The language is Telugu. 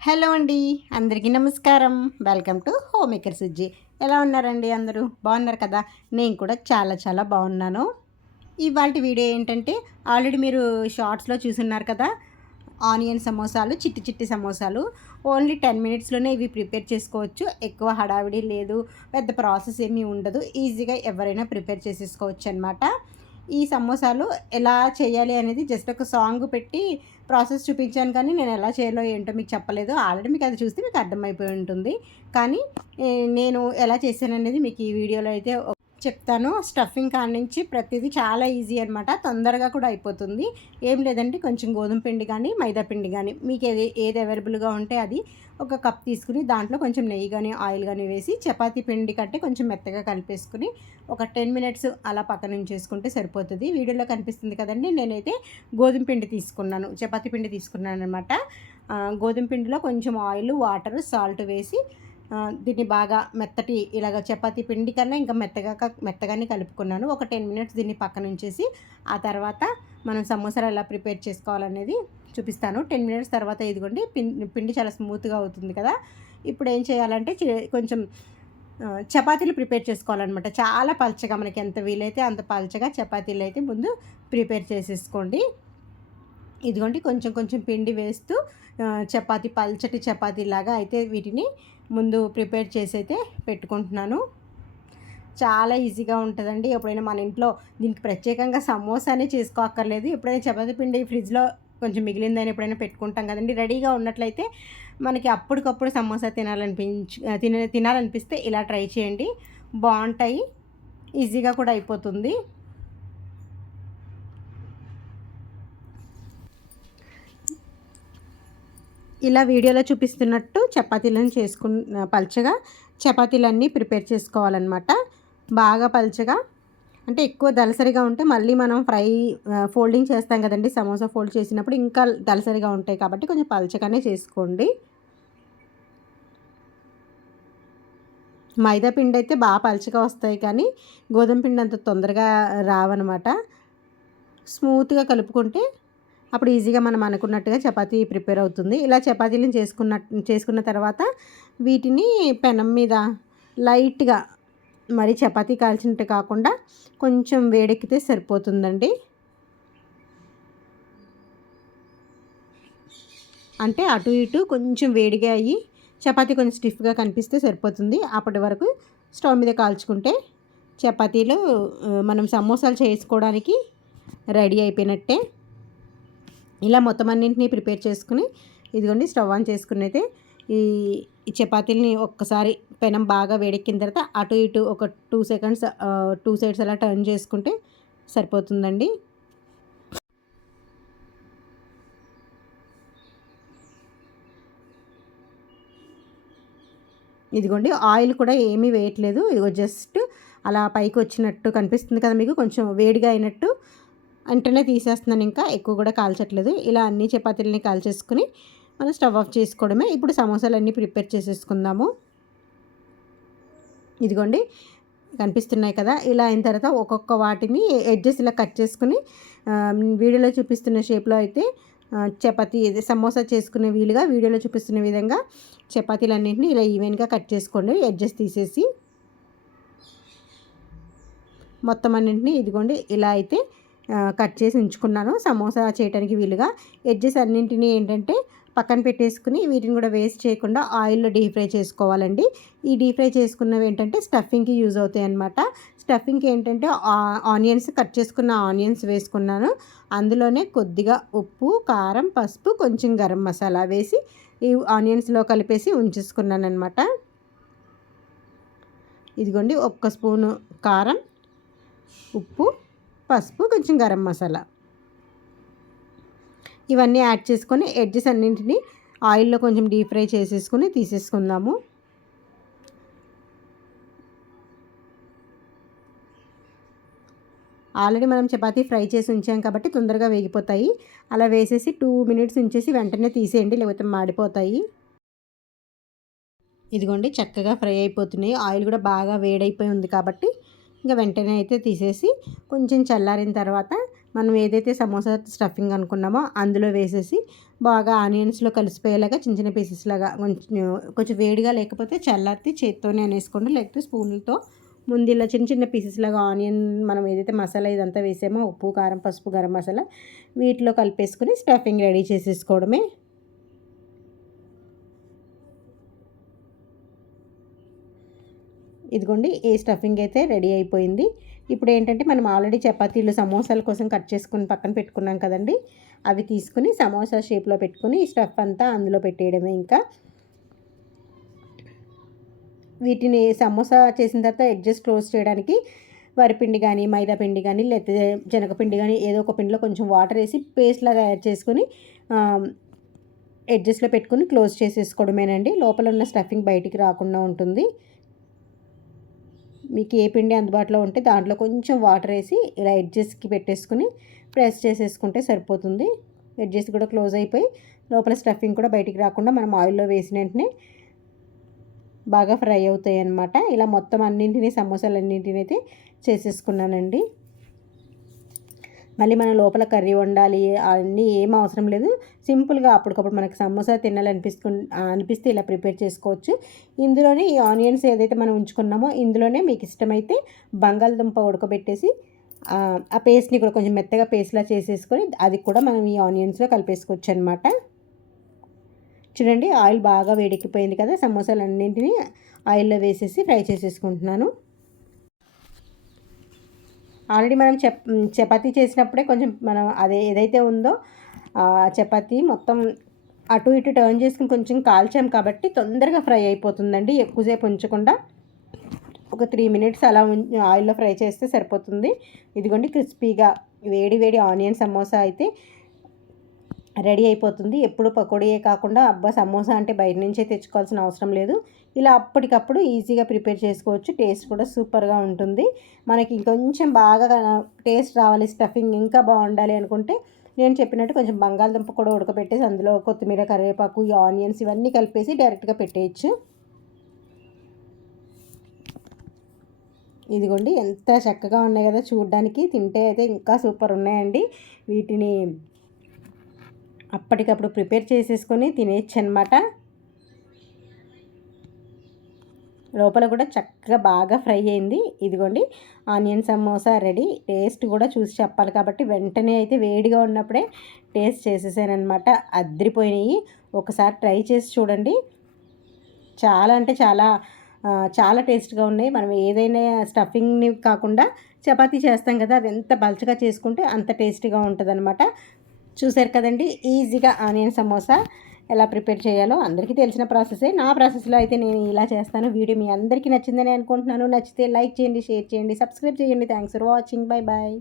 హలో అండి. అందరికీ నమస్కారం. Welcome to home maker Sujji. ఎలా ఉన్నారండి అందరూ? బాగున్నారు కదా! నేను కూడా చాలా చాలా బాగున్నాను. ఇవాల్టి వీడియో ఏంటంటే ఆల్రెడీ మీరు షార్ట్స్‌లో చూసున్నారు కదా! ఆనియన్ సమోసాలు, చిట్టి చిట్టి సమోసాలు. ఓన్లీ 10 మినిట్స్‌లోనే ఇవి ప్రిపేర్ చేసుకోవచ్చు. ఎక్కువ హడావిడి లేదు. పెద్ద ప్రాసెస్ ఏమీ ఉండదు. ఈజీగా ఎవరైనా ప్రిపేర్ చేసేసుకోవచ్చనమాట. ఈ సమోసాలు ఎలా చేయాలి అనేది జస్ట్ ఒక సాంగ్ పెట్టి ప్రాసెస్ చూపించాను, కానీ నేను ఎలా చేయాలో ఏంటో మీకు చెప్పలేదు. ఆల్రెడీ మీకు అది చూస్తే మీకు అర్థమైపోయి ఉంటుంది. కానీ నేను ఎలా చేశాననేది మీకు ఈ వీడియోలో అయితే చెప్తాను. స్టఫింగ్ కాడ్నుంచి ప్రతిదీ చాలా ఈజీ అనమాట. తొందరగా కూడా అయిపోతుంది. ఏం లేదంటే కొంచెం గోధుమ పిండి గానీ, మైదా పిండి గానీ మీకు ఏది అవైలబుల్‌గా ఉంటే అది ఒక కప్ తీసుకుని దాంట్లో కొంచెం నెయ్యి గానీ, ఆయిల్ గానీ వేసి చపాతీ పిండి కంటే కొంచెం మెత్తగా కలిపేసుకుని ఒక 10 మినిట్స్ అలా పక్కనుంచేసుకుంటే సరిపోతది. వీడియోలో కనిపిస్తుంది కదండీ! నేనైతే గోధుమ పిండి తీసుకున్నాను. చపాతీ పిండి తీసుకున్నాననమాట. గోధుమ పిండిలో కొంచెం ఆయిలు, వాటరు, సాల్ట్ వేసి దీన్ని బాగా మెత్తటి ఇలాగ చపాతీ పిండి కన్నా ఇంకా మెత్తగానే కలుపుకున్నాను. ఒక 10 మినిట్స్ దీన్ని పక్కనుంచేసి ఆ తర్వాత మనం సమోసాలు ఎలా ప్రిపేర్ చేసుకోవాలనేది చూపిస్తాను. 10 మినిట్స్ తర్వాత ఇదిగోండి పిండి చాలా స్మూత్‌గా అవుతుంది కదా! ఇప్పుడు ఏం చేయాలంటే కొంచెం చపాతీలు ప్రిపేర్ చేసుకోవాలనమాట. చాలా పల్చగా మనకి ఎంత వీలైతే అంత పల్చగా చపాతీలైతే ముందు ప్రిపేర్ చేసేసుకోండి. ఇదిగోండి కొంచెం కొంచెం పిండి వేస్తూ పల్చటి చపాతీలాగా అయితే వీటిని ముందు ప్రిపేర్ చేసి అయితే పెట్టుకుంటున్నాను. చాలా ఈజీగా ఉంటుందండి. ఎప్పుడైనా మన ఇంట్లో దీనికి ప్రత్యేకంగా సమోసానే చేసుకోక్కర్లేదు. ఎప్పుడైనా చపాతీ పిండి ఫ్రిడ్జ్‌లో కొంచెం మిగిలిందని ఎప్పుడైనా పెట్టుకుంటాం కదండీ! రెడీగా ఉన్నట్లయితే మనకి అప్పటికప్పుడు సమోసా తినాలనిపిస్తే ఇలా ట్రై చేయండి. బావుంటాయి. ఈజీగా కూడా అయిపోతుంది. ఇలా వీడియోలో చూపిస్తున్నట్టు చపాతీలను పల్చగా చపాతీలన్నీ ప్రిపేర్ చేసుకోవాలన్నమాట. బాగా పల్చగా అంటే ఎక్కువ దళసరిగా ఉంటే మళ్ళీ మనం ఫోల్డింగ్ చేస్తాం కదండీ! సమోసా ఫోల్డ్ చేసినప్పుడు ఇంకా దళసరిగా ఉంటాయి కాబట్టి కొంచెం పల్చగానే చేసుకోండి. మైదా పిండి అయితే బాగా పల్చగా వస్తాయి, కానీ గోధుమ పిండి అంత తొందరగా రావన్నమాట. స్మూత్‌గా కలుపుకుంటే అప్పుడు ఈజీగా మనం అనుకున్నట్టుగా చపాతీ ప్రిపేర్ అవుతుంది. ఇలా చపాతీలను చేసుకున్న తర్వాత వీటిని పెనం మీద లైట్‌గా, మరి చపాతీ కాల్చినట్టు కాకుండా కొంచెం వేడెక్కితే సరిపోతుందండి. అంటే అటు ఇటు కొంచెం వేడిగా అయ్యి చపాతీ కొంచెం స్టిఫ్‌గా కనిపిస్తే సరిపోతుంది. అప్పటి వరకు స్టవ్ మీద కాల్చుకుంటే చపాతీలు మనం సమోసాలు చేసుకోవడానికి రెడీ అయిపోయినట్టే. ఇలా మొత్తం అన్నింటినీ ప్రిపేర్ చేసుకుని ఇదిగోండి స్టవ్ ఆన్ చేసుకుని అయితే ఈ చపాతీలని ఒక్కసారి పెనం బాగా వేడెక్కిన తర్వాత అటు ఇటు ఒక 2 సెకండ్స్ 2 సైడ్స్ అలా టర్న్ చేసుకుంటే సరిపోతుందండి. ఇదిగోండి ఆయిల్ కూడా ఏమీ వేయట్లేదు. ఇదిగో జస్ట్ అలా పైకి వచ్చినట్టు కనిపిస్తుంది కదా మీకు, కొంచెం వేడిగా అయినట్టు. వెంటనే తీసేస్తున్నాను, ఇంకా ఎక్కువ కూడా కాల్చట్లేదు. ఇలా అన్ని చపాతీలని కాల్చేసుకుని మనం స్టవ్ ఆఫ్ చేసుకోవడమే. ఇప్పుడు సమోసాలన్నీ ప్రిపేర్ చేసేసుకుందాము. ఇదిగోండి కనిపిస్తున్నాయి కదా! ఇలా అయిన తర్వాత ఒక్కొక్క వాటిని ఎడ్జెస్ ఇలా కట్ చేసుకుని వీడియోలో చూపిస్తున్న షేప్లో అయితే సమోసా చేసుకునే వీలుగా వీడియోలో చూపిస్తున్న విధంగా చపాతీలన్నింటినీ ఇలా ఈవెన్గా కట్ చేసుకోండి. ఎడ్జెస్ తీసేసి మొత్తం అన్నింటినీ ఇదిగోండి ఇలా అయితే కట్ చేసి ఉంచుకున్నాను సమోసా చేయడానికి వీలుగా. ఎడ్జెస్ అన్నింటినీ ఏంటంటే పక్కన పెట్టేసుకుని వీటిని కూడా వేస్ట్ చేయకుండా ఆయిల్లో డీప్ ఫ్రై చేసుకోవాలండి. ఈ డీప్ ఫ్రై చేసుకున్నవి ఏంటంటే స్టఫింగ్కి యూజ్ అవుతాయి అన్నమాట. స్టఫింగ్కి ఏంటంటే కట్ చేసుకున్న ఆనియన్స్ వేసుకున్నాను. అందులోనే కొద్దిగా ఉప్పు, కారం, పసుపు, కొంచెం గరం మసాలా వేసి ఈ ఆనియన్స్లో కలిపేసి ఉంచేసుకున్నాను అనమాట. ఇదిగోండి 1 స్పూను కారం, ఉప్పు, పసుపు, కొంచెం గరం మసాలా ఇవన్నీ యాడ్ చేసుకొని ఎడ్జెస్ అన్నింటినీ ఆయిల్లో కొంచెం డీప్ ఫ్రై చేసేసుకుని తీసేసుకుందాము. ఆల్రెడీ మనం చపాతీ ఫ్రై చేసి ఉంచాం కాబట్టి తొందరగా వేగిపోతాయి. అలా వేసేసి 2 మినిట్స్ ఉంచేసి వెంటనే తీసేయండి, లేకపోతే మాడిపోతాయి. ఇదిగోండి చక్కగా ఫ్రై అయిపోతున్నాయి. ఆయిల్ కూడా బాగా వేడైపోయి ఉంది కాబట్టి ఇంకా వెంటనే అయితే తీసేసి కొంచెం చల్లారిన తర్వాత మనం ఏదైతే సమోసా స్టఫింగ్ అనుకున్నామో అందులో వేసేసి బాగా ఆనియన్స్లో కలిసిపోయేలాగా చిన్న చిన్న పీసెస్ లాగా కొంచెం వేడిగా లేకపోతే చల్లారితే చేత్తోనే అనేసుకోండి, లేకపోతే స్పూన్లతో ముందు ఇలా చిన్న చిన్న పీసెస్ లాగా ఆనియన్ మనం ఏదైతే మసాలా ఇదంతా వేసామో ఉప్పు కారం పసుపు గరం మసాలా వీటిలో కలిపేసుకుని స్టఫింగ్ రెడీ చేసేసుకోవడమే. ఇదిగోండి ఏ స్టఫింగ్ అయితే రెడీ అయిపోయింది. ఇప్పుడు ఏంటంటే మనం ఆల్రెడీ చపాతీలు సమోసాల కోసం కట్ చేసుకుని పక్కన పెట్టుకున్నాం కదండి, అవి తీసుకుని సమోసా షేప్లో పెట్టుకుని ఈ స్టఫ్ అంతా అందులో పెట్టేయడమే. ఇంకా వీటిని సమోసా చేసిన తర్వాత ఎడ్జెస్ క్లోజ్ చేయడానికి వరిపిండి కానీ మైదా పిండి కానీ లేకపోతే శనగపిండి కానీ ఏదో ఒక పిండిలో కొంచెం వాటర్ వేసి పేస్ట్ లాగా యాడ్ చేసుకొని ఎడ్జెస్లో పెట్టుకుని క్లోజ్ చేసేసుకోవడమేనండి. లోపల ఉన్న స్టఫింగ్ బయటికి రాకుండా ఉంటుంది. మీకు ఏ పిండి అందుబాటులో ఉంటే దాంట్లో కొంచెం వాటర్ వేసి ఇలా ఎడ్జెస్కి పెట్టేసుకుని ప్రెస్ చేసేసుకుంటే సరిపోతుంది. ఎడ్జెస్ కూడా క్లోజ్ అయిపోయి లోపల స్టఫింగ్ కూడా బయటికి రాకుండా మనం ఆయిల్లో వేసిన వెంటనే బాగా ఫ్రై అవుతాయి అన్నమాట. ఇలా మొత్తం అన్నింటినీ సమోసాలన్నింటినీ అయితే చేసేసుకున్నానండి. మళ్ళీ మనం లోపల కర్రీ వండాలి అన్నీ ఏం అవసరం లేదు. సింపుల్గా అప్పటికప్పుడు మనకి సమోసా అనిపిస్తే ఇలా ప్రిపేర్ చేసుకోవచ్చు. ఇందులోనే ఈ ఆనియన్స్ ఏదైతే మనం ఉంచుకున్నామో ఇందులోనే మీకు ఇష్టమైతే బంగాళదుంప ఉడకబెట్టేసి ఆ పేస్ట్ని కూడా కొంచెం మెత్తగా పేస్ట్లా చేసేసుకొని అది కూడా మనం ఈ ఆనియన్స్లో కలిపేసుకోవచ్చు అనమాట. చూడండి ఆయిల్ బాగా వేడెక్కిపోయింది కదా, సమోసాలు అన్నింటినీ ఆయిల్లో వేసేసి ఫ్రై చేసేసుకుంటున్నాను. ఆల్రెడీ మనం చపాతీ చేసినప్పుడే కొంచెం మనం ఏదైతే ఉందో చపాతీ మొత్తం అటు ఇటు టర్న్ చేసుకుని కొంచెం కాల్చాం కాబట్టి తొందరగా ఫ్రై అయిపోతుందండి. ఎక్కువసేపు ఉంచకుండా ఒక 3 మినిట్స్ అలా ఆయిల్లో ఫ్రై చేస్తే సరిపోతుంది. ఇదిగోండి క్రిస్పీగా వేడి వేడి ఆనియన్ సమోసా అయితే రెడీ అయిపోతుంది. ఎప్పుడు పకోడీయే కాకుండా అబ్బా సమోసా అంటే బయట నుంచే తెచ్చుకోవాల్సిన అవసరం లేదు, ఇలా అప్పటికప్పుడు ఈజీగా ప్రిపేర్ చేసుకోవచ్చు. టేస్ట్ కూడా సూపర్గా ఉంటుంది. మనకి ఇంకొంచెం బాగా టేస్ట్ రావాలి, స్టఫింగ్ ఇంకా బాగుండాలి అనుకుంటే నేను చెప్పినట్టు కొంచెం బంగాళదుంప కూడా ఉడకబెట్టేసి అందులో కొత్తిమీర కరివేపాకు ఈ ఆనియన్స్ ఇవన్నీ కలిపేసి డైరెక్ట్గా పెట్టేయచ్చు. ఇదిగోండి ఎంత చక్కగా ఉన్నాయి కదా చూడడానికి, తింటే అయితే ఇంకా సూపర్ ఉన్నాయండి. వీటిని అప్పటికప్పుడు ప్రిపేర్ చేసేసుకొని తినేయచ్చు అనమాట. లోపల కూడా చక్కగా బాగా ఫ్రై అయింది. ఇదిగోండి ఆనియన్ సమోసా రెడీ. టేస్ట్ కూడా చూసి చెప్పాలి కాబట్టి వెంటనే అయితే వేడిగా ఉన్నప్పుడే టేస్ట్ చేసేసానమాట. అద్రిపోయినాయి. ఒకసారి ట్రై చేసి చూడండి. చాలా అంటే చాలా టేస్ట్గా ఉన్నాయి. మనం ఏదైనా స్టఫింగ్ని కాకుండా చపాతీ చేస్తాం కదా, అది ఎంత పలచగా చేసుకుంటే అంత టేస్టీగా ఉంటుంది అనమాట. చూసారు కదండి ఈజీగా ఆనియన్ సమోసా ఎలా ప్రిపేర్ చేయాలో అందరికీ తెలిసిన ప్రాసెసే. నా ప్రాసెస్లో అయితే నేను ఇలా చేస్తాను. వీడియో మీ అందరికీ నచ్చిందని అనుకుంటున్నాను. నచ్చితే లైక్ చేయండి, షేర్ చేయండి, సబ్స్క్రైబ్ చేయండి. Thanks for watching. Bye bye.